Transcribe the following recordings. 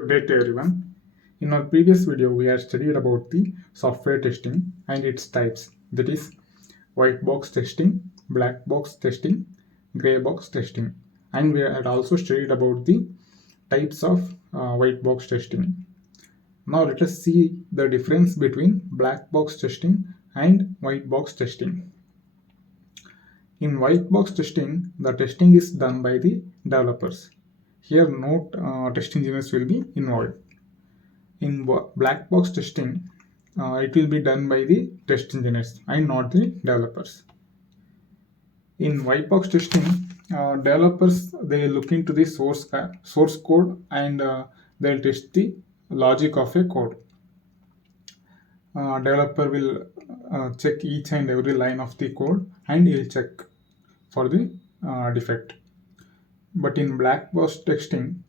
Good day to everyone. In our previous video, we had studied about the software testing and its types, that is, white box testing, black box testing, gray box testing, and we had also studied about the types of white box testing. Now let us see the difference between black box testing and white box testing. In white box testing, the testing is done by the developers. Here, no test engineers will be involved. In black box testing, it will be done by the test engineers and not the developers. In white box testing, developers they look into the source code and they'll test the logic of a code. Developer will check each and every line of the code and he'll check for the defect. But in black box testing,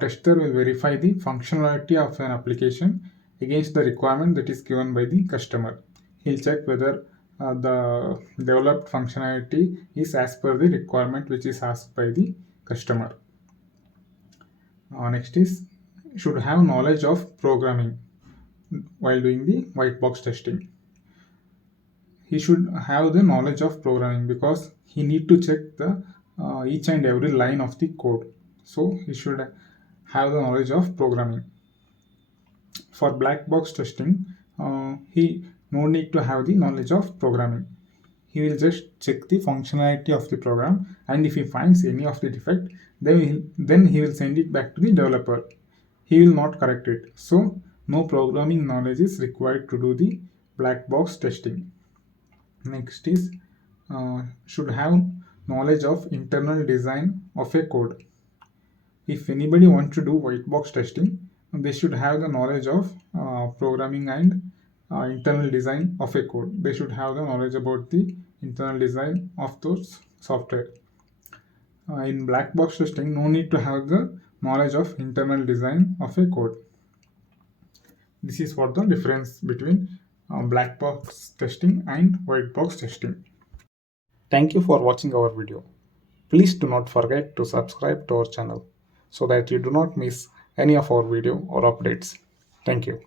tester will verify the functionality of an application against the requirement that is given by the customer. He'll check whether the developed functionality is as per the requirement which is asked by the customer. Next is should have knowledge of programming while doing the white box testing. He should have the knowledge of programming because he need to check the each and every line of the code. So he should have the knowledge of programming. For black box testing, he no need to have the knowledge of programming. He will just check the functionality of the program, and if he finds any of the defect, then he will send it back to the developer. He will not correct it. So no programming knowledge is required to do the black box testing. Next is should have knowledge of internal design of a code. If anybody wants to do white box testing, they should have the knowledge of programming and internal design of a code. They should have the knowledge about the internal design of those software. In black box testing, no need to have the knowledge of internal design of a code. This is what the difference between black box testing and white box testing. Thank you for watching our video. Please do not forget to subscribe to our channel so that you do not miss any of our video or updates. Thank you.